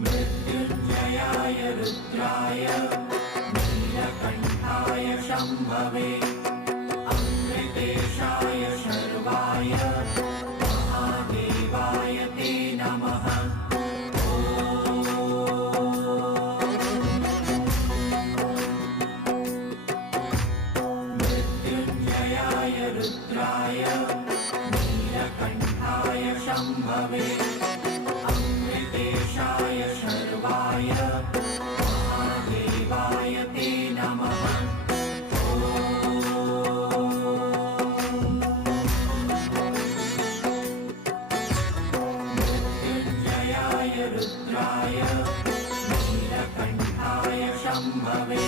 मृत्युञ्जयाय रुद्राय नीलकण्ठाय शम्भवे अमृतेशाय शर्वाय महादेवाय ते नमः। मृत्युञ्जयाय रुद्राय नीलकण्ठाय शम्भवे अमृतेशाय शर्वाय महादेवाय ते नमः। मृत्युञ्जयाय रुद्राय नीलकण्ठाय शम्भवे